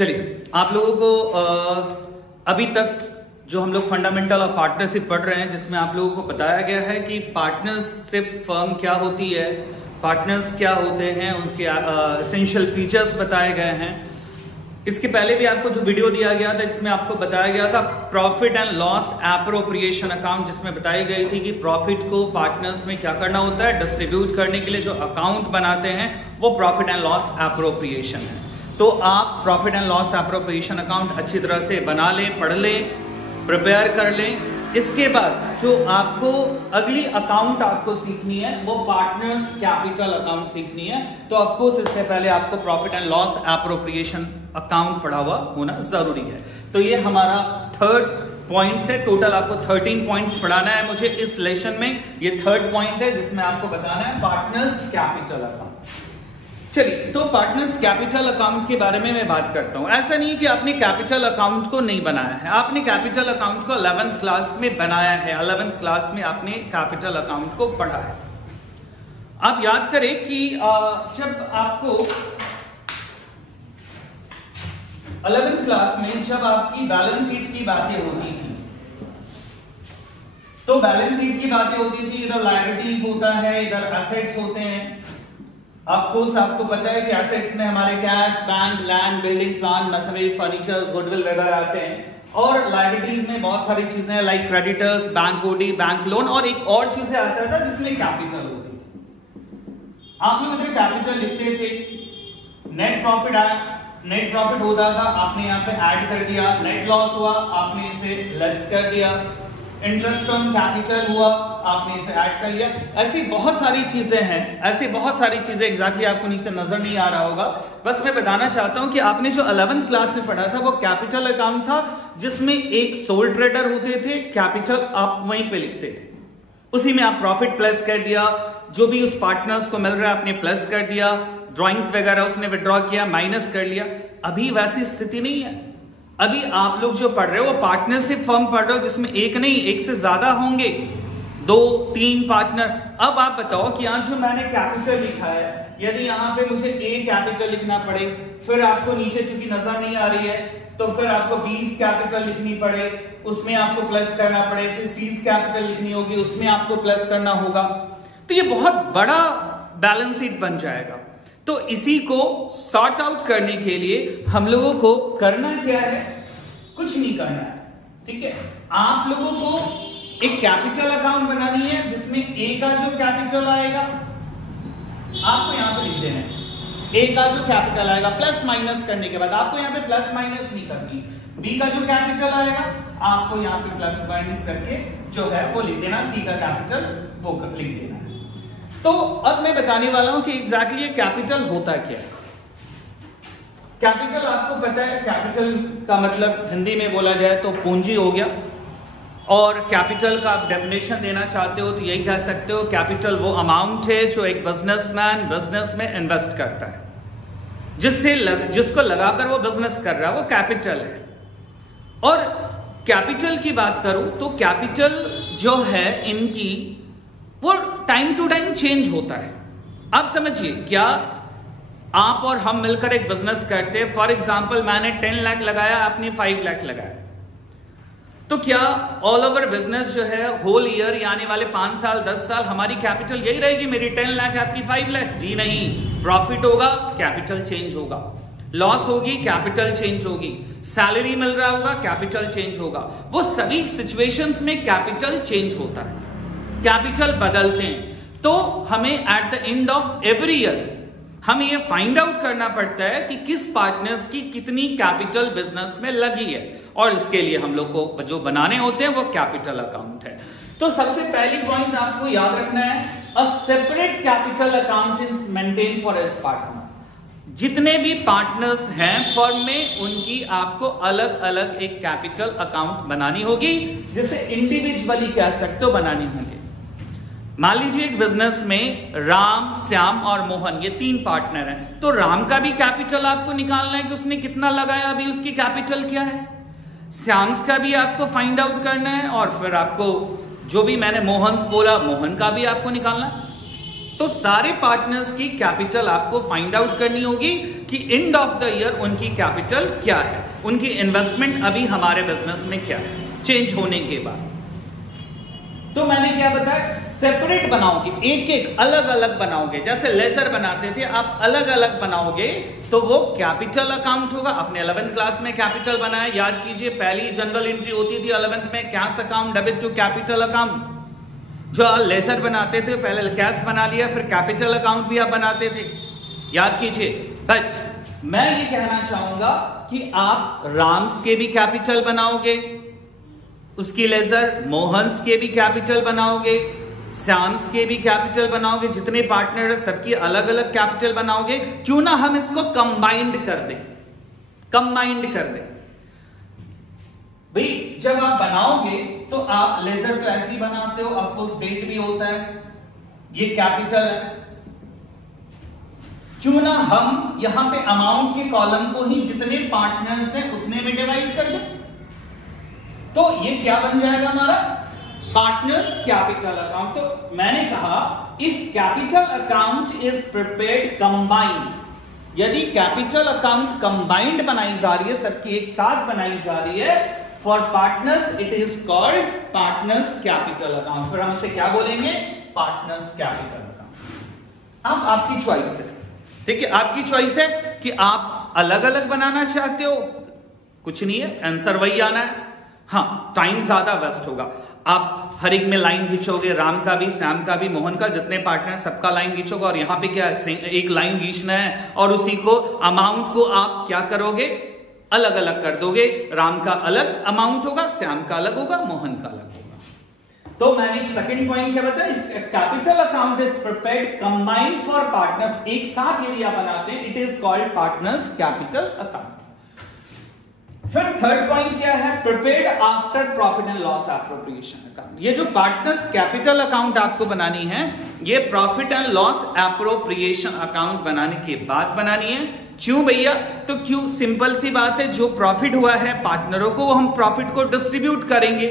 चलिए, आप लोगों को अभी तक जो हम लोग फंडामेंटल ऑफ पार्टनरशिप पढ़ रहे हैं, जिसमें आप लोगों को बताया गया है कि पार्टनरशिप फर्म क्या होती है, पार्टनर्स क्या होते हैं, उसके एसेंशियल फीचर्स बताए गए हैं। इसके पहले भी आपको जो वीडियो दिया गया था, इसमें आपको बताया गया था profit and loss appropriation account, जिसमें बताई गई थी कि प्रॉफिट को पार्टनर्स में क्या करना होता है, डिस्ट्रीब्यूट करने के लिए जो अकाउंट बनाते हैं वो प्रॉफिट एंड लॉस एप्रोप्रिएशन है। तो आप profit and loss appropriation account अच्छी तरह से बना लें, पढ़ लें, प्रिपेयर कर लें। इसके बाद जो आपको अगली अकाउंट आपको सीखनी है वो पार्टनर्स कैपिटल अकाउंट सीखनी है। तो ऑफ कोर्स इससे पहले आपको profit and loss appropriation account पढ़ा हुआ होना जरूरी है। तो ये हमारा थर्ड पॉइंट है। टोटल आपको 13 पॉइंट्स पढ़ाना है मुझे इस लेसन में। ये थर्ड पॉइंट है जिसमें आपको बताना है पार्टनर्स कैपिटल अकाउंट। चलिए, तो पार्टनर्स कैपिटल अकाउंट के बारे में मैं बात करता हूं। ऐसा नहीं है कि आपने कैपिटल अकाउंट को नहीं बनाया है, आपने कैपिटल अकाउंट को 11th क्लास में बनाया है। 11th क्लास में आपने कैपिटल अकाउंट को पढ़ा है। आप याद करें कि जब आपको 11th क्लास में जब आपकी बैलेंस शीट की बातें होती थी, तो बैलेंस शीट की बातें होती थी, इधर लायबिलिटीज होता है, इधर एसेट्स होते हैं। ऑफकोर्स आपको पता है कि एसेट्स में हमारे cash, bank, land, building, plant, machinery, furniture, goodwill वगैरह आते हैं। और लायबिलिटीज में बहुत सारी चीजें हैं like creditors, bank OD, bank loan, और एक और चीजें आता था जिसमें कैपिटल होती थी। आप लोग इधर कैपिटल लिखते थे, नेट प्रॉफिट आया, नेट प्रॉफिट होता था, आपने यहाँ पे ऐड कर दिया, नेट लॉस हुआ, आपने इसे लेस कर दिया, इंटरेस्ट ऑन कैपिटल हुआ, आपने इसे ऐड कर लिया। ऐसी बहुत सारी चीजें हैं, ऐसी बहुत सारी चीजें एग्जैक्टली आपको नीचे नजर नहीं आ रहा होगा। बस मैं बताना चाहता हूं कि आपने जो 11th क्लास में पढ़ा था वो कैपिटल अकाउंट था, जिसमें एक सोल ट्रेडर होते थे, कैपिटल आप वहीं पे लिखते थे, उसी में आप प्रॉफिट प्लस कर दिया, जो भी उस पार्टनर्स को मिल रहा है आपने प्लस कर दिया, ड्रॉइंग्स वगैरह उसने विड्रॉ किया, माइनस कर लिया। अभी वैसी स्थिति नहीं है। अभी आप लोग जो पढ़ रहे हो वो पार्टनरशिप फर्म पढ़ रहे हो, जिसमें एक नहीं, एक से ज्यादा होंगे, 2-3 पार्टनर। अब आप बताओ कि यहाँ जो मैंने कैपिटल लिखा है, यदि यहाँ पे मुझे ए कैपिटल लिखना पड़े, फिर आपको नीचे चूंकि नजर नहीं आ रही है तो फिर आपको बीस कैपिटल लिखनी पड़े, उसमें आपको प्लस करना पड़े, फिर सीज कैपिटल लिखनी होगी, उसमें आपको प्लस करना होगा। तो ये बहुत बड़ा बैलेंस शीट बन जाएगा। तो इसी को सॉर्ट आउट करने के लिए हम लोगों को करना क्या है, कुछ नहीं करना है, ठीक है। आप लोगों को एक कैपिटल अकाउंट बनानी है जिसमें ए का जो कैपिटल आएगा आपको यहां पे लिख देना है। ए का जो कैपिटल आएगा प्लस माइनस करने के बाद आपको यहां पे प्लस माइनस नहीं करनी। बी का जो कैपिटल आएगा आपको यहां पे प्लस माइनस करके जो है वो लिख देना, सी का कैपिटल वो लिख देना है। तो अब मैं बताने वाला हूं कि एग्जैक्टली ये कैपिटल होता क्या है। कैपिटल आपको पता है, कैपिटल का मतलब हिंदी में बोला जाए तो पूंजी हो गया। और कैपिटल का आप डेफिनेशन देना चाहते हो तो यही कह सकते हो, कैपिटल वो अमाउंट है जो एक बिजनेसमैन बिजनेस में इन्वेस्ट करता है, जिसको लगाकर वो बिजनेस कर रहा है, वो कैपिटल है। और कैपिटल की बात करूं तो कैपिटल जो है इनकी वो टाइम टू टाइम चेंज होता है। आप समझिए, क्या आप और हम मिलकर एक बिजनेस करते हैं, फॉर एग्जांपल मैंने 10 लाख लगाया, आपने 5 लाख लगाया, तो क्या ऑल ओवर बिजनेस जो है होल ईयर यानी वाले 5 साल 10 साल हमारी कैपिटल यही रहेगी, मेरी 10 लाख आपकी 5 लाख? जी नहीं, प्रॉफिट होगा, कैपिटल चेंज होगा, लॉस होगी, कैपिटल चेंज होगी, सैलरी मिल रहा होगा, कैपिटल चेंज होगा। वो सभी सिचुएशंस में कैपिटल चेंज होता है, कैपिटल बदलते हैं। तो हमें at the end of every year हमें ये फाइंड आउट करना पड़ता है कि किस पार्टनर्स की कितनी कैपिटल बिजनेस में लगी है, और इसके लिए हम लोग को जो बनाने होते हैं वो कैपिटल अकाउंट है। तो सबसे पहली पॉइंट आपको याद रखना है, a separate capital account is maintain for H partner. जितने भी पार्टनर्स हैं फर्म में उनकी आपको अलग अलग एक कैपिटल अकाउंट बनानी होगी, जिसे इंडिविजुअली कह सकते हो बनानी होगी। मान लीजिए एक बिजनेस में राम, श्याम और मोहन, ये 3 पार्टनर हैं, तो राम का भी कैपिटल आपको निकालना है कि उसने कितना लगाया, अभी उसकी कैपिटल क्या है। श्याम्स का भी आपको फाइंड आउट करना है, और फिर आपको जो भी मैंने मोहन्स बोला, मोहन का भी आपको निकालना है। तो सारे पार्टनर्स की कैपिटल आपको फाइंड आउट करनी होगी कि एंड ऑफ द ईयर उनकी कैपिटल क्या है, उनकी इन्वेस्टमेंट अभी हमारे बिजनेस में क्या है चेंज होने के बाद। तो मैंने क्या बताया, सेपरेट बनाओगे, एक एक अलग अलग बनाओगे। जैसे लेजर बनाते थे, आप अलग अलग बनाओगे तो वो कैपिटल अकाउंट होगा। आपने 11th क्लास में कैपिटल बनाया, याद कीजिए। पहली जनरल एंट्री होती थी 11th में, cash account debit to capital account. जो लेजर बनाते थे पहले कैश बना लिया, फिर कैपिटल अकाउंट भी आप बनाते थे, याद कीजिए। बट मैं ये कहना चाहूंगा कि आप राम्स के भी कैपिटल बनाओगे, उसकी लेजर, मोहन्स के भी कैपिटल बनाओगे, श्याम्स के भी कैपिटल बनाओगे, जितने पार्टनर है सबकी अलग अलग कैपिटल बनाओगे। क्यों ना हम इसको कंबाइंड कर दें, कंबाइंड कर दें। भाई जब आप बनाओगे तो आप लेजर तो ऐसे ही बनाते हो, ऑफ कोर्स डेट भी होता है, ये कैपिटल है। क्यों ना हम यहां पे अमाउंट के कॉलम को ही जितने पार्टनर्स हैं उतने में डिवाइड कर दें, तो ये क्या बन जाएगा हमारा पार्टनर्स कैपिटल अकाउंट। तो मैंने कहा if capital account is prepared combined, यदि कैपिटल अकाउंट कंबाइंड बनाई जा रही है, सबकी एक साथ बनाई जा रही है, for partners it is called partners capital account. फिर हम इसे क्या बोलेंगे, पार्टनर्स कैपिटल अकाउंट। अब आपकी चॉइस है, ठीक है, आपकी चॉइस है कि आप अलग अलग बनाना चाहते हो, कुछ नहीं है, आंसर वही आना है। हाँ, टाइम ज्यादा वेस्ट होगा। आप हर एक में लाइन खींचोगे, राम का भी, श्याम का भी, मोहन का, जितने पार्टनर सबका लाइन खींचोगे, और यहां पे क्या है, एक लाइन खींचना है, और उसी को अमाउंट को आप क्या करोगे, अलग अलग कर दोगे। राम का अलग अमाउंट होगा, श्याम का अलग होगा, मोहन का अलग होगा। तो मैंने सेकंड पॉइंट क्या बताया, capital account is prepared combined for partners, एक साथ यदि आप बनाते हैं, it is called partners capital account. फिर थर्ड पॉइंट क्या है, prepared after profit and loss appropriation account. ये जो पार्टनर्स कैपिटल अकाउंट आपको बनानी है, ये profit and loss appropriation account बनाने के बाद बनानी है। क्यों भैया, तो क्यों, सिंपल सी बात है, जो प्रॉफिट हुआ है पार्टनरों को, हम प्रॉफिट को डिस्ट्रीब्यूट करेंगे।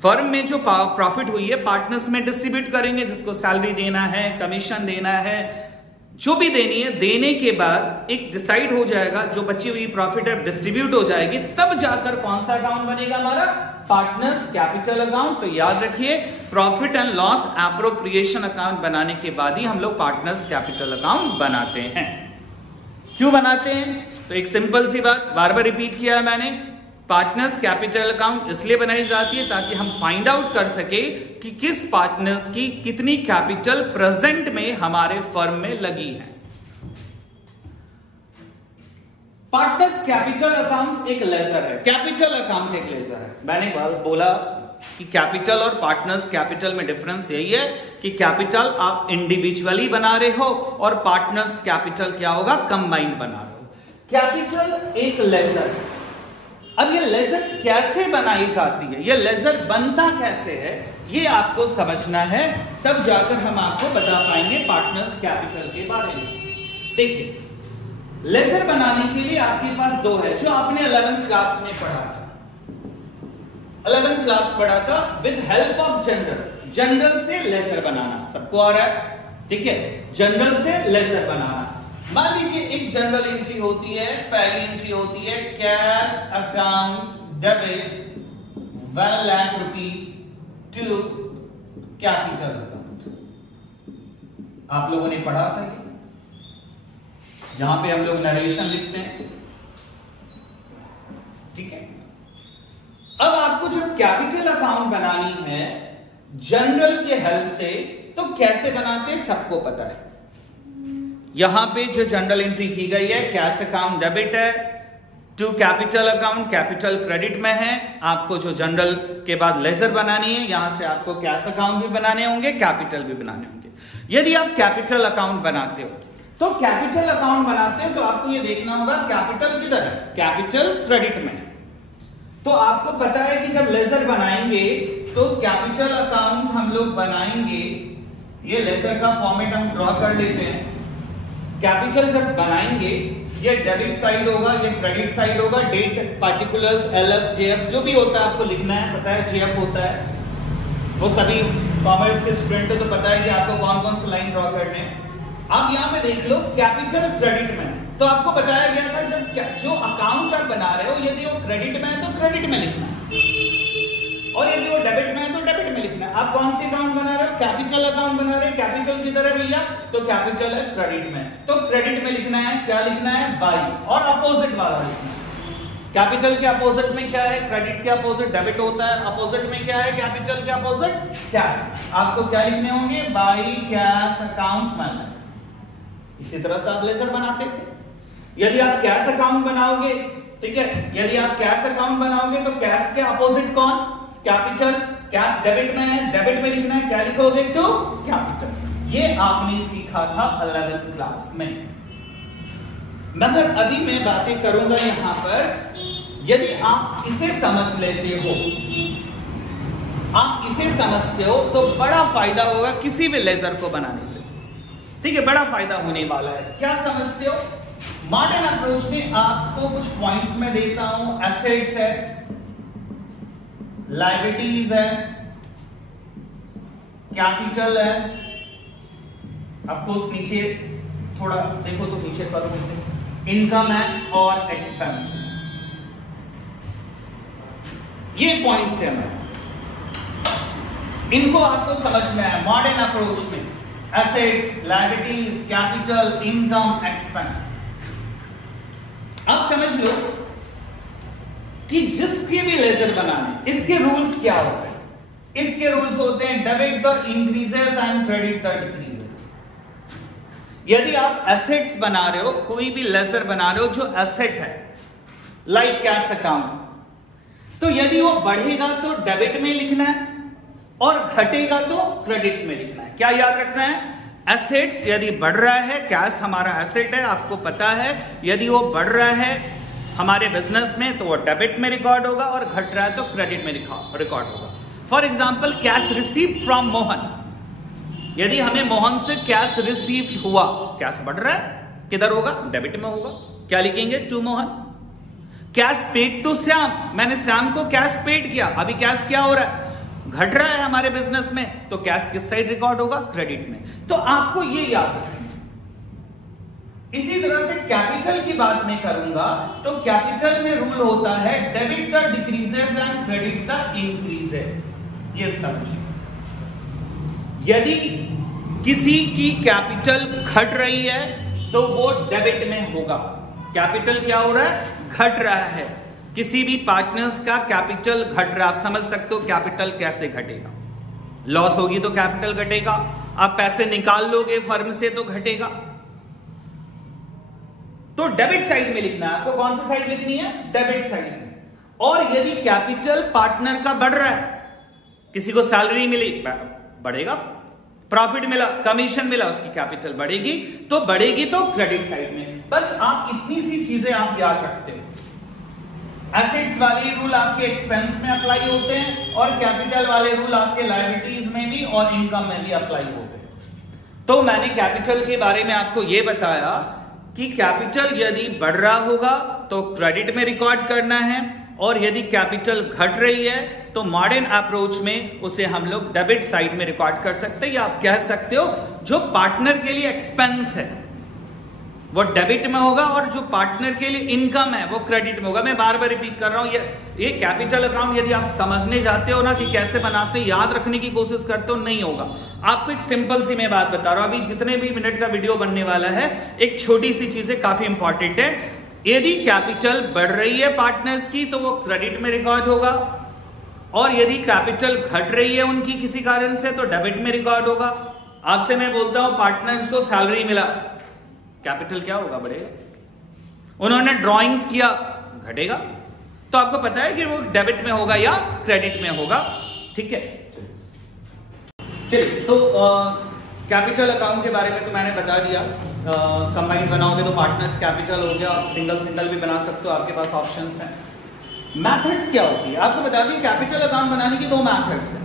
फर्म में जो प्रॉफिट हुई है पार्टनर्स में डिस्ट्रीब्यूट करेंगे, जिसको सैलरी देना है, कमीशन देना है, जो भी देनी है, देने के बाद एक डिसाइड हो जाएगा, जो बची हुई प्रॉफिट है डिस्ट्रीब्यूट हो जाएगी, तब जाकर कौन सा अकाउंट बनेगा हमारा, पार्टनर्स कैपिटल अकाउंट। तो याद रखिए, profit and loss appropriation account बनाने के बाद ही हम लोग पार्टनर्स कैपिटल अकाउंट बनाते हैं। क्यों बनाते हैं, तो एक सिंपल सी बात, बार बार रिपीट किया है मैंने, पार्टनर्स कैपिटल अकाउंट इसलिए बनाई जाती है ताकि हम फाइंड आउट कर सके कि किस पार्टनर्स की कितनी कैपिटल प्रेजेंट में हमारे फर्म में लगी है। पार्टनर्स कैपिटल अकाउंट एक लेजर है, कैपिटल अकाउंट एक लेजर है। मैंने बोला कि कैपिटल और पार्टनर्स कैपिटल में डिफरेंस यही है कि कैपिटल आप इंडिविजुअली बना रहे हो और पार्टनर्स कैपिटल क्या होगा, कंबाइंड बना रहे हो। कैपिटल एक लेजर है। अब ये लेजर कैसे बनाई जाती है, ये लेजर बनता कैसे है, ये आपको समझना है, तब जाकर हम आपको बता पाएंगे पार्टनर्स कैपिटल के बारे में। देखिए, लेजर बनाने के लिए आपके पास दो है, जो आपने 11th क्लास में पढ़ा था। 11th क्लास पढ़ा था, with help of general, general से लेजर बनाना सबको आ रहा है, ठीक है, जनरल से लेजर बनाना। मान लीजिए एक जनरल एंट्री होती है, पहली एंट्री होती है cash account debit 1 lakh rupees to capital account. आप लोगों ने पढ़ा था ये, यहां पे हम लोग नरेशन लिखते हैं, ठीक है। अब आपको जब कैपिटल अकाउंट बनानी है जनरल के हेल्प से, तो कैसे बनाते हैं सबको पता है। यहां पे जो जनरल एंट्री की गई है, कैश अकाउंट डेबिट है to capital account, capital credit में है। आपको जो जनरल के बाद लेजर बनानी है, यहां से आपको कैश अकाउंट भी बनाने होंगे, कैपिटल भी बनाने होंगे। यदि आप कैपिटल अकाउंट बनाते हो, तो कैपिटल अकाउंट बनाते हो तो आपको ये देखना होगा कैपिटल किधर है, कैपिटल क्रेडिट में। तो आपको पता है कि जब लेजर बनाएंगे तो कैपिटल अकाउंट हम लोग बनाएंगे, ये लेजर का फॉर्मेट हम ड्रॉ कर लेते हैं। कैपिटल जब बनाएंगे, ये डेबिट साइड होगा, ये क्रेडिट साइड होगा, डेट पार्टिकुलर्स LF JF जो भी होता है आपको लिखना है, पता है JF होता है, वो सभी कॉमर्स के स्टूडेंट तो पता है कि आपको कौन कौन से लाइन ड्रॉ करने हैं। आप यहाँ पे देख लो कैपिटल क्रेडिट में, तो आपको बताया गया था जब जो अकाउंट आप बना रहे हो यदि वो क्रेडिट में है तो क्रेडिट में लिखना है, और यदि वो डेबिट में है तो डेबिट में लिखना है। आप कौन सी अकाउंट बना रहे हो? कैपिटल अकाउंट बना रहे हैं। कैपिटल की तरह भैया तो कैपिटल है क्रेडिट में, तो क्रेडिट में लिखना है, क्या लिखना है? बाई, और अपोजिट वाला लिखना है। कैपिटल के अपोजिट में क्या है? क्रेडिट के अपोजिट डेबिट होता है। अपोजिट में क्या है? कैपिटल के अपोजिट कैश। आपको क्या लिखने होंगे? By cash account manage. इसी तरह से आप लेजर बनाते थे। यदि आप कैश अकाउंट बनाओगे, ठीक है, यदि आप कैश अकाउंट बनाओगे तो कैश के अपोजिट कौन? कैपिटल। कैश डेबिट में है, डेबिट में लिखना है, क्या लिखोगे? To capital. ये आपने सीखा था 11th क्लास में। मगर अभी मैं बातें करूंगा यहां पर, यदि आप इसे समझ लेते हो, आप इसे समझते हो तो बड़ा फायदा होगा किसी भी लेजर को बनाने से, ठीक है, बड़ा फायदा होने वाला है। क्या समझते हो? मॉडर्न अप्रोच में आपको कुछ पॉइंट्स में देता हूं। एसेट्स है, लायबिलिटीज है, कैपिटल है, ऑफकोर्स नीचे थोड़ा देखो तो नीचे करो, इनकम है और एक्सपेंस है। ये पॉइंट्स है, इनको आपको समझना है मॉडर्न अप्रोच में। Assets, liabilities, capital, income, expense. अब समझ लो कि जिसके भी लेजर बनाने इसके रूल्स क्या होते हैं। इसके रूल्स होते हैं debit the increases and credit the decreases. यदि आप एसेट्स बना रहे हो, कोई भी लेजर बना रहे हो जो एसेट है, लाइक कैश अकाउंट, तो यदि वो बढ़ेगा तो डेबिट में लिखना है और घटेगा तो क्रेडिट में लिखना है। क्या याद रखना है? एसेट्स यदि बढ़ रहा है, कैश हमारा एसेट है, आपको पता है, यदि वो बढ़ रहा है हमारे बिजनेस में तो वो डेबिट में रिकॉर्ड होगा, और घट रहा है तो क्रेडिट में रिकॉर्ड होगा। For example cash received from Mohan, यदि हमें मोहन से कैश रिसीव्ड हुआ, कैश बढ़ रहा है, किधर होगा? डेबिट में होगा, क्या लिखेंगे? To Mohan. Cash paid to Shyam, मैंने श्याम को कैश पेड किया, अभी कैश क्या हो रहा है? घट रहा है हमारे बिजनेस में, तो कैश किस साइड रिकॉर्ड होगा? क्रेडिट में। तो आपको ये याद रखना। इसी तरह से कैपिटल की बात मैं करूंगा तो कैपिटल में रूल होता है debit the decreases and credit the increases. ये समझिए, यदि किसी की कैपिटल घट रही है तो वो डेबिट में होगा। कैपिटल क्या हो रहा है? घट रहा है। किसी भी पार्टनर्स का कैपिटल घट रहा है, आप समझ सकते हो कैपिटल कैसे घटेगा। लॉस होगी तो कैपिटल घटेगा, आप पैसे निकाल लोगे फर्म से तो घटेगा। तो डेबिट साइड में लिखना है आपको। कौन सी साइड लिखनी है? डेबिट साइड में। और यदि कैपिटल पार्टनर का बढ़ रहा है, किसी को सैलरी मिली, बढ़ेगा, प्रॉफिट मिला, कमीशन मिला, उसकी कैपिटल बढ़ेगी, तो बढ़ेगी तो क्रेडिट साइड में। बस आप इतनी सी चीजें आप याद रखते हो। एसेट्स वाले रूल आपके एक्सपेंस में अप्लाई होते हैं और कैपिटल वाले रूल आपके लायबिलिटीज में भी और इनकम में भी अप्लाई होते हैं। तो मैंने कैपिटल के बारे में आपको यह बताया कि कैपिटल यदि बढ़ रहा होगा तो क्रेडिट में रिकॉर्ड करना है, और यदि कैपिटल घट रही है तो मॉडर्न अप्रोच में उसे हम लोग डेबिट साइड में रिकॉर्ड कर सकते हैं, या आप कह सकते हो जो पार्टनर के लिए एक्सपेंस है वो डेबिट में होगा और जो पार्टनर के लिए इनकम है वो क्रेडिट में होगा। मैं बार बार रिपीट कर रहा हूं, ये कैपिटल अकाउंट यदि आप समझने जाते हो ना कि कैसे बनाते हैं, याद रखने की कोशिश करते हो, नहीं होगा। आपको एक सिंपल सी मैं बात बता रहा हूं, अभी जितने भी मिनट का वीडियो बनने वाला है, एक छोटी सी चीजें काफी इंपॉर्टेंट है। यदि कैपिटल बढ़ रही है पार्टनर्स की तो वो क्रेडिट में रिकॉर्ड होगा, और यदि कैपिटल घट रही है उनकी किसी कारण से तो डेबिट में रिकॉर्ड होगा। आपसे मैं बोलता हूं पार्टनर्स को सैलरी मिला, कैपिटल क्या होगा? बढ़ेगा। उन्होंने ड्राइंग्स किया, घटेगा। तो आपको पता है कि वो डेबिट में होगा या क्रेडिट में होगा, ठीक है। चलिए, तो कैपिटल अकाउंट के बारे में तो मैंने बता दिया। कंबाइन बनाओगे तो पार्टनर्स कैपिटल हो गया, सिंगल सिंगल भी बना सकते हो, आपके पास ऑप्शंस हैं। मैथड्स क्या होती है आपको बता दिए। कैपिटल अकाउंट बनाने की दो मैथड्स हैं।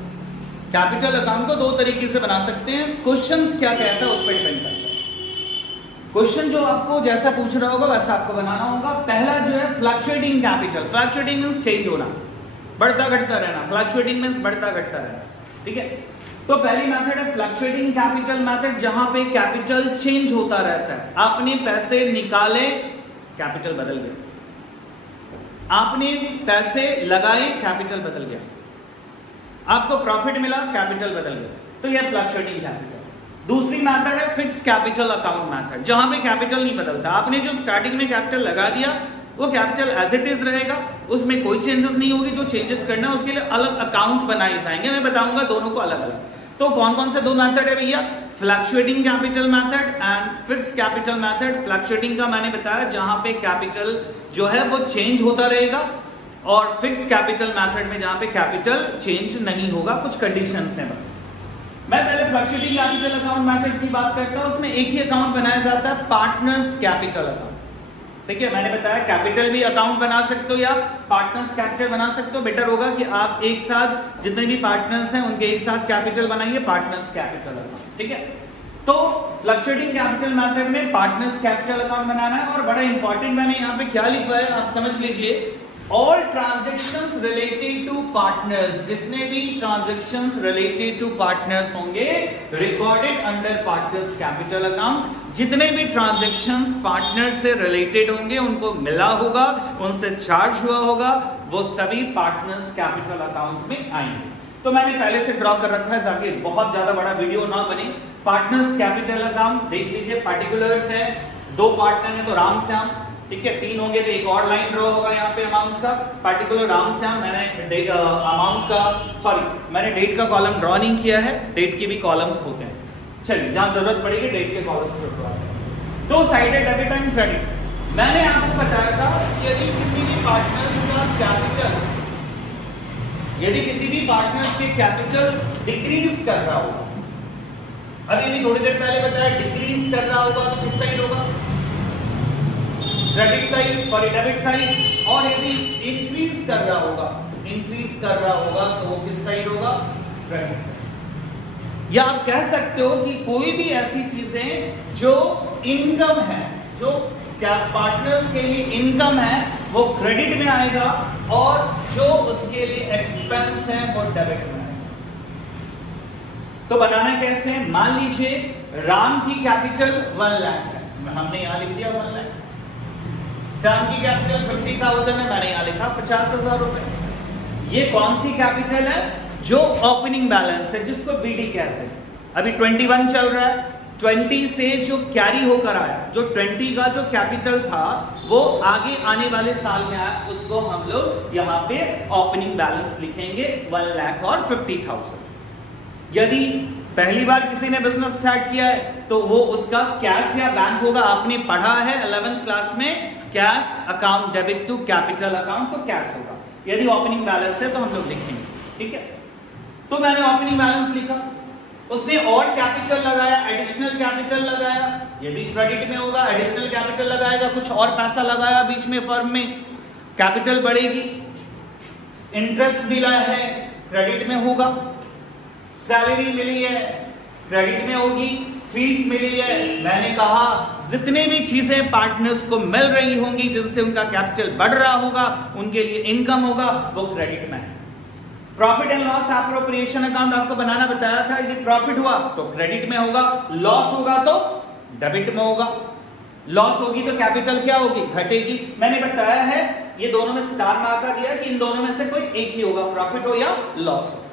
कैपिटल अकाउंट को दो तरीके से बना सकते हैं। क्वेश्चंस क्या कहता है उस पर डिपेंड करता है। क्वेश्चन जो आपको जैसा पूछ रहा होगा वैसा आपको बनाना होगा। पहला जो है fluctuating capital. Fluctuating means change होना, बढ़ता घटता रहना। फ्लक्चुएटिंग मींस बढ़ता घटता रहना, ठीक है। तो पहली मेथड है फ्लक्चुएटिंग कैपिटल मेथड, जहां पे कैपिटल चेंज होता रहता है। आपने पैसे निकाले, कैपिटल बदल गया। आपने पैसे लगाए, कैपिटल बदल गया। आपको प्रॉफिट मिला, कैपिटल बदल गया। तो यह फ्लक्चुएटिंग कैपिटल। दूसरी मेथड है फिक्स्ड कैपिटल अकाउंट मेथड, जहां पे कैपिटल नहीं बदलता। आपने जो स्टार्टिंग में कैपिटल लगा दिया वो कैपिटल एज इट इज रहेगा, उसमें कोई चेंजेस नहीं होगी। जो चेंजेस करना है उसके लिए अलग अकाउंट बनाए जाएंगे, मैं बताऊंगा दोनों को अलग अलग। तो कौन कौन से दो मेथड है भैया? Fluctuating capital method and fixed capital method. Fluctuating का मैंने बताया जहां पे कैपिटल जो है वो चेंज होता रहेगा, और फिक्स्ड कैपिटल मेथड में जहां पे कैपिटल चेंज नहीं होगा, कुछ कंडीशंस हैं बस। मैं पहले फ्लक्चुएटिंग कैपिटल अकाउंट मेथड की बात करता हूं। उसमें एक ही अकाउंट बनाया जाता है, पार्टनर्स कैपिटल अकाउंट। ठीक है, मैंने बताया कैपिटल भी अकाउंट बना सकते हो या पार्टनर्स कैपिटल बना सकते हो। बेटर होगा कि आप एक साथ जितने भी पार्टनर्स हैं उनके एक साथ कैपिटल बनाइए, पार्टनर्स कैपिटल अकाउंट। ठीक है, तो फ्लक्चुएटिंग कैपिटल मेथड में पार्टनर्स कैपिटल अकाउंट बनाना है। और बड़ा इंपॉर्टेंट मैंने यहाँ पे क्या लिखा है आप समझ लीजिए, all transactions related to partners, जितने भी ट्रांजेक्शंस रिलेटेड टू पार्टनर्स होंगे recorded under partners capital account. जितने भी ट्रांजेक्शंस पार्टनर से रिलेटेड होंगे, उनको मिला होगा, उनसे चार्ज हुआ होगा, वो सभी पार्टनर्स कैपिटल अकाउंट में आएंगे। तो मैंने पहले से ड्रॉ कर रखा है ताकि बहुत ज्यादा बड़ा वीडियो ना बने। पार्टनर्स कैपिटल अकाउंट देख लीजिए, पार्टिकुलर्स है, दो पार्टनर है तो राम श्याम, ठीक है, तीन होंगे तो एक और लाइन ड्रॉ होगा यहाँ पे अमाउंट का। पार्टिकुलर राम श्याम, मैंने अमाउंट का मैंने डेट का कॉलम ड्रॉ नहीं किया है, डेट के भी कॉलम्स होते हैं। चलिए, जहां जरूरत पड़ेगी डेट के कॉलम्स ड्रॉ करें। दो साइडेड डेबिट एंड क्रेडिट। मैंने आपको बताया था यदि किसी भी पार्टनर्स का कैपिटल, यदि किसी भी पार्टनर्स के कैपिटल डिक्रीज कर रहा होगा, अभी भी थोड़ी देर पहले बताया डिक्रीज कर रहा होगा तो किस साइड होगा? Credit side, sorry debit side. और यदि इंक्रीज कर रहा होगा, इंक्रीज कर रहा होगा तो वो किस साइड होगा? Credit side. या आप कह सकते हो कि कोई भी ऐसी चीजें जो इनकम है, जो क्या पार्टनर्स के लिए इनकम है, वो क्रेडिट में आएगा, और जो उसके लिए एक्सपेंस है वो डेबिट में आएगा। तो बनाना कैसे है? मान लीजिए राम की कैपिटल 1 लाख है, हमने यहां लिख दिया 1 लाख। श्याम की कैपिटल 50,000 है, मैंने यहां लिखा 50,000 रुपए। ये कौन सी कैपिटल है? जो ओपनिंग बैलेंस है, जिसको बीडी कहते हैं। अभी 21 चल रहा है, 20 से जो कैरी होकर आया, जो 20 का जो कैपिटल था वो आगे आने वाले साल में आया, उसको हम लोग यहाँ पे ओपनिंग बैलेंस लिखेंगे 1 लाख और 50,000। यदि पहली बार किसी ने बिजनेस स्टार्ट किया है तो वो उसका कैश या बैंक होगा। आपने पढ़ा है 11th क्लास में cash account debit to capital account, तो कैश होगा। यदि ओपनिंग बैलेंस है तो हम लोग लिखेंगे, ठीक है। तो मैंने ओपनिंग बैलेंस लिखा, उसने और कैपिटल लगाया, एडिशनल कैपिटल लगाया, ये भी क्रेडिट में होगा। एडिशनल कैपिटल लगाएगा, कुछ और पैसा लगाया बीच में फर्म में, कैपिटल बढ़ेगी। इंटरेस्ट मिला है, क्रेडिट में होगा। सैलरी मिली है, क्रेडिट में होगी। फीस मिली है, मैंने कहा जितने भी चीजें पार्टनर्स को मिल रही होंगी जिनसे उनका कैपिटल बढ़ रहा होगा, उनके लिए इनकम होगा, वो क्रेडिट में है। Profit and loss appropriation account आपको बनाना बताया था। यदि प्रॉफिट हुआ तो क्रेडिट में होगा, लॉस होगा तो डेबिट में होगा। लॉस होगी तो कैपिटल क्या होगी? घटेगी। मैंने बताया है ये दोनों में स्टार मार्का दिया कि इन दोनों में से कोई एक ही होगा, प्रॉफिट हो या लॉस हो।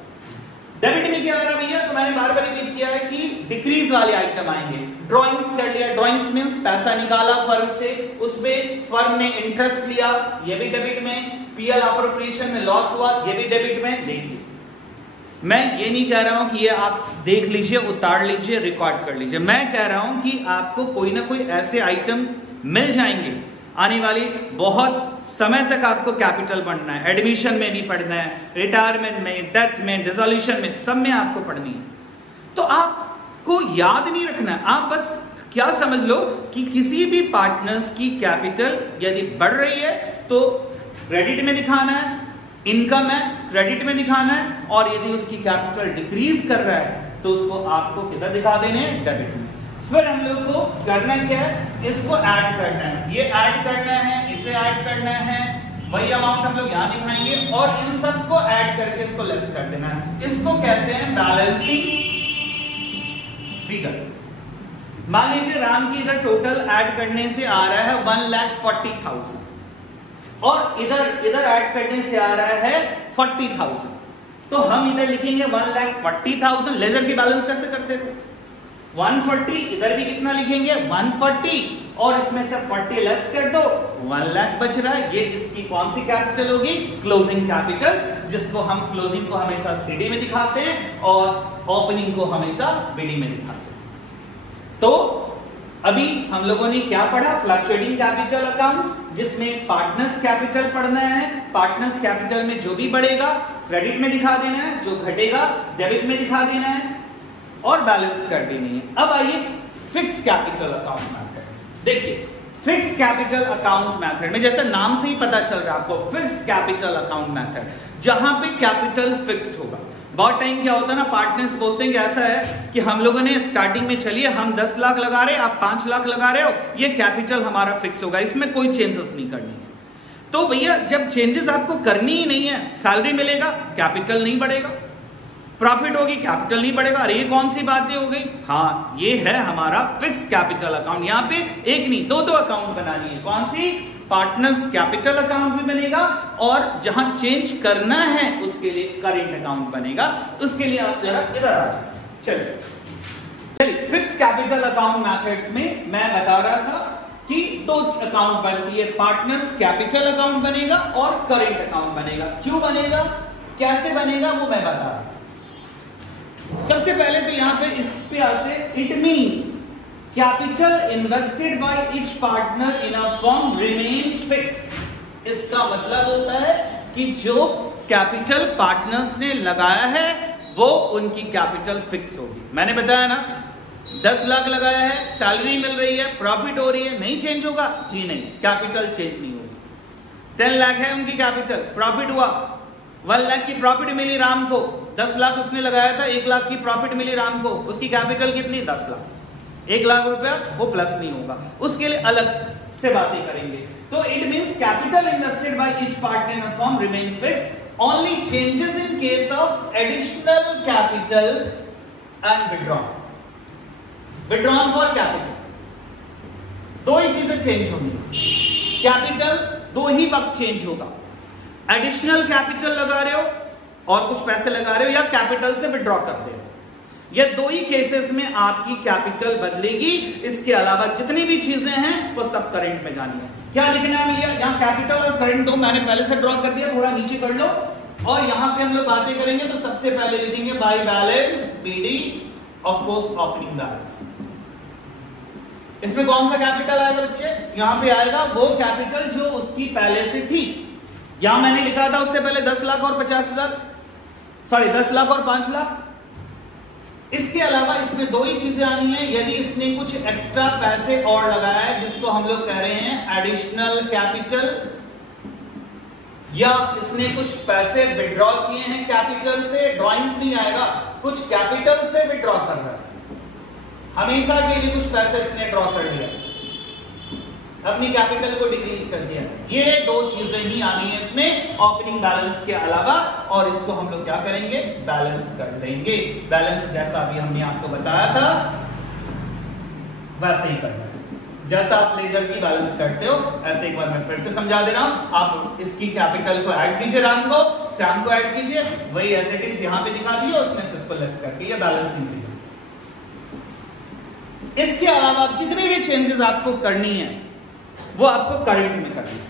डेबिट में क्या आ रहा भैया? तो मैंने बार बार रिपीट किया है कि डिक्रीज वाले आइटम आएंगे। ड्रॉइंग्स कर लिया, ड्रॉइंग्स मींस पैसा निकाला फर्म से, उसमें फर्म ने इंटरेस्ट लिया, ये भी डेबिट में। पीएल एप्रोप्रिएशन में लॉस हुआ, ये भी डेबिट में। देखिए, मैं ये नहीं कह रहा हूं कि ये आप देख लीजिए, उतार लीजिए, रिकॉर्ड कर लीजिए। मैं कह रहा हूं कि आपको कोई ना कोई ऐसे आइटम मिल जाएंगे आने वाली बहुत समय तक। आपको कैपिटल पढ़ना है, एडमिशन में भी पढ़ना है, रिटायरमेंट में, डेथ में, डिसोल्यूशन में, सब में आपको पढ़नी है। तो आपको याद नहीं रखना है, आप बस क्या समझ लो कि किसी भी पार्टनर्स की कैपिटल यदि बढ़ रही है तो क्रेडिट में दिखाना है, इनकम है क्रेडिट में दिखाना है, और यदि उसकी कैपिटल डिक्रीज कर रहा है तो उसको आपको किधर दिखा देने हैं? डेबिट में। फिर हम लोग को करना क्या है? इसको ऐड करना है, ये ऐड करना है, इसे ऐड करना है, वही अमाउंट हम लोग यहां दिखाएंगे और इन सबको ऐड करके इसको लेस कर देना है। इसको कहते हैं बैलेंसिंग फिगर। मान लीजिए राम की इधर टोटल ऐड करने से आ रहा है 1,40,000 और इधर ऐड करने से आ रहा है 40,000, तो हम इधर लिखेंगे 1,40,000। लेजर की बैलेंस कैसे करते थे? 140, इधर भी कितना लिखेंगे 140 और इसमें से 40 लेस कर दो, 1 लाख बच रहा है। ये इसकी कौन सी कैपिटल होगी? क्लोजिंग कैपिटल, जिसको हम क्लोजिंग को हमेशा सीडी में दिखाते हैं और ओपनिंग को हमेशा बीडी में दिखाते हैं। तो अभी हम लोगों ने क्या पढ़ा? फ्लक्चुएटिंग कैपिटल अकाउंट, जिसमें पार्टनर्स कैपिटल पढ़ना है। पार्टनर्स कैपिटल में जो भी बढ़ेगा क्रेडिट में दिखा देना है, जो घटेगा डेबिट में दिखा देना है और बैलेंस कर देनी है। अब आइए फिक्स्ड कैपिटल अकाउंट मेथड। देखिए फिक्स्ड कैपिटल अकाउंट मेथड में जैसे नाम से ही पता चल रहा है आपको, फिक्स्ड कैपिटल अकाउंट मेथड, जहां पे कैपिटल फिक्स्ड होगा। बहुत टाइम क्या होता है ना, पार्टनर्स बोलते हैं कि ऐसा है कि हम लोगों ने स्टार्टिंग में चलिए हम 10 लाख लगा रहे हैं, आप 5 लाख लगा रहे हो, ये कैपिटल हमारा फिक्स होगा, इसमें कोई चेंजेस नहीं करनी है। तो भैया जब चेंजेस आपको करनी ही नहीं है, सैलरी मिलेगा कैपिटल नहीं बढ़ेगा, प्रॉफिट होगी कैपिटल नहीं बढ़ेगा। अरे ये कौन सी बातें हो गई? हाँ, ये है हमारा फिक्स्ड कैपिटल अकाउंट। यहाँ पे एक नहीं दो अकाउंट बनानी है। कौन सी? पार्टनर्स कैपिटल अकाउंट भी बनेगा और जहां चेंज करना है उसके लिए करेंट अकाउंट बनेगा। उसके लिए आप जरा इधर आ जाओ। चलिए फिक्स्ड कैपिटल अकाउंट मेथड्स में मैं बता रहा था कि 2 अकाउंट बनती है, पार्टनर्स कैपिटल अकाउंट बनेगा और करेंट अकाउंट बनेगा। क्यों बनेगा, कैसे बनेगा, वो मैं बता रहा हूं। सबसे पहले तो यहां पे इस पे आते, it means capital invested by each partner in a firm remain fixed. इसका मतलब होता है कि जो कैपिटल पार्टनर्स ने लगाया है वो उनकी कैपिटल फिक्स होगी। मैंने बताया ना 10 लाख लगाया है, सैलरी मिल रही है, प्रॉफिट हो रही है, नहीं चेंज होगा? जी नहीं, कैपिटल चेंज नहीं होगी। 10 लाख है उनकी कैपिटल, प्रॉफिट हुआ, 1 लाख की प्रॉफिट मिली राम को, 10 लाख उसने लगाया था, 1 लाख की प्रॉफिट मिली राम को, उसकी कैपिटल कितनी? 10 लाख। 1 लाख रुपया वो प्लस नहीं होगा, उसके लिए अलग से बातें करेंगे। तो it means capital invested by each partner in a firm remain fixed, only changes in case of additional capital and withdrawn for capital. 2 ही चीजें चेंज होंगी, कैपिटल 2 ही वक्त चेंज होगा। एडिशनल कैपिटल लगा रहे हो और कुछ पैसे लगा रहे हो, या कैपिटल से विड्रॉ कर दे, ये 2 ही केसेस में आपकी कैपिटल बदलेगी। इसके अलावा जितनी भी चीजें हैं वो सब करंट में जानी है। क्या लिखना है भैया? यहाँ कैपिटल और करंट 2 मैंने पहले से ड्रॉ कर दिया, थोड़ा नीचे कर लो। और यहां पे हम लोग बातें करेंगे तो सबसे पहले लिखेंगे by balance BD, of course opening balance. इसमें कौन सा कैपिटल आएगा बच्चे? यहां पे आएगा वो कैपिटल जो उसकी पहले से थी। यहां मैंने लिखा था उससे पहले 10 लाख और 50,000, सॉरी 10 लाख और 5 लाख। इसके अलावा इसमें 2 ही चीजें आनी है, यदि इसने कुछ एक्स्ट्रा पैसे और लगाया है जिसको हम लोग कह रहे हैं एडिशनल कैपिटल, या इसने कुछ पैसे विड्रॉ किए हैं कैपिटल से, ड्रॉइंग्स नहीं आएगा, कुछ कैपिटल से विड्रॉ कर रहा है, हमेशा के लिए कुछ पैसे इसने ड्रॉ कर लिया, अपनी कैपिटल को डिक्रीज कर दिया। ये 2 चीजें ही आनी है इसमें ओपनिंग बैलेंस के अलावा, और इसको हम लोग क्या करेंगे? बैलेंस कर देंगे। बैलेंस जैसा अभी हमने आपको बताया था वैसे ही करना है, जैसा आप लेजर की बैलेंस करते हो ऐसे। एक बार मैं फिर से समझा दे रहा हूं, आप इसकी कैपिटल को ऐड कीजिए, राम को, श्याम को ऐड कीजिए, वही एज इट इज यहां पे दिखा दिया, उसमें से इसको लेस करके ये बैलेंस नहीं। इसके अलावा जितनी भी चेंजेस आपको करनी है वो आपको करंट में करनी है,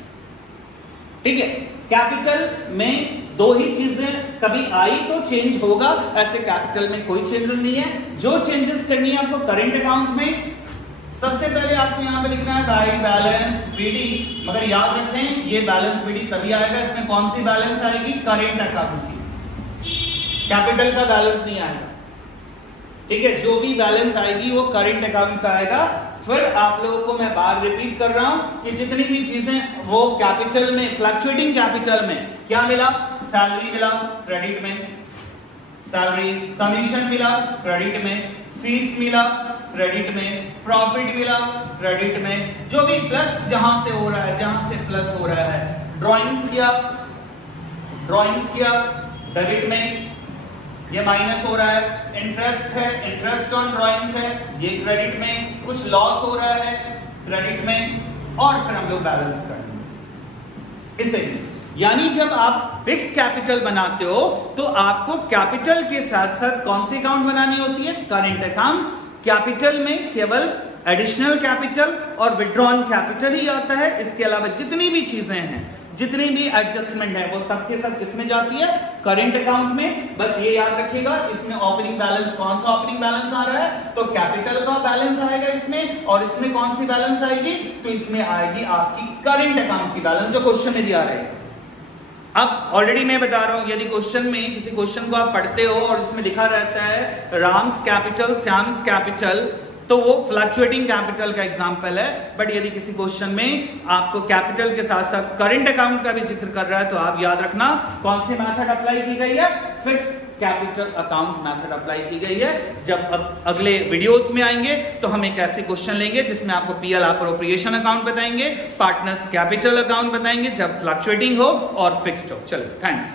ठीक है? कैपिटल में 2 ही चीजें कभी आई तो चेंज होगा, ऐसे कैपिटल में कोई चेंजेस नहीं है। जो चेंजेस करनी है आपको करंट अकाउंट में, सबसे पहले आपको यहां पे लिखना है बाय बैलेंस बीडी। मगर याद रखें ये बैलेंस बीडी तभी आएगा, इसमें कौन सी बैलेंस आएगी? करंट अकाउंट की, कैपिटल का बैलेंस नहीं आएगा, ठीक है? जो भी बैलेंस आएगी वो करंट अकाउंट का आएगा। फिर आप लोगों को मैं बार रिपीट कर रहा हूं कि जितनी भी चीजें वो कैपिटल में, फ्लक्चुएटिंग कैपिटल में क्या मिला? सैलरी मिला क्रेडिट में, सैलरी, कमीशन मिला क्रेडिट में, फीस मिला क्रेडिट में, प्रॉफिट मिला क्रेडिट में, जो भी प्लस जहां से हो रहा है, जहां से प्लस हो रहा है, ड्रॉइंग्स किया डेबिट में, ये माइनस हो रहा है। इंटरेस्ट है, इंटरेस्ट ऑन ड्रॉइंग्स है, ये क्रेडिट में। कुछ लॉस हो रहा है क्रेडिट में, और फिर हम लोग बैलेंस करेंगे इसे। यानी जब आप फिक्स कैपिटल बनाते हो तो आपको कैपिटल के साथ साथ कौन सी अकाउंट बनानी होती है? Current account. कैपिटल में केवल एडिशनल कैपिटल और विड्रॉन कैपिटल ही आता है। इसके अलावा जितनी भी चीजें हैं, जितनी भी एडजस्टमेंट है, वो सब के सब किसमें जाती है? करंट अकाउंट में। बस ये याद रखिएगा, इसमें ओपनिंग बैलेंस, कौन सा ओपनिंग बैलेंस आ रहा है? तो कैपिटल का बैलेंस आएगा इसमें। और इसमें कौन सी बैलेंस आएगी? तो इसमें आएगी आपकी करंट अकाउंट की बैलेंस, जो क्वेश्चन में दिया रहेगा। अब ऑलरेडी मैं बता रहा हूं, यदि क्वेश्चन में किसी क्वेश्चन को आप पढ़ते हो और इसमें लिखा रहता है राम्स कैपिटल, श्याम्स कैपिटल, तो वो फ्लक्चुएटिंग कैपिटल का एग्जांपल है। बट यदि किसी क्वेश्चन में आपको कैपिटल के साथ साथ करंट अकाउंट का भी जिक्र कर रहा है, तो आप याद रखना कौन सी मेथड अप्लाई की गई है? Fixed capital account method apply की गई है। जब अब अगले वीडियोस में आएंगे तो हम एक ऐसे क्वेश्चन लेंगे जिसमें आपको पीएल अप्रोप्रिएशन अकाउंट बताएंगे, पार्टनर्स कैपिटल अकाउंट बताएंगे, जब फ्लक्चुएटिंग हो और फिक्स्ड हो। चलो, थैंक्स।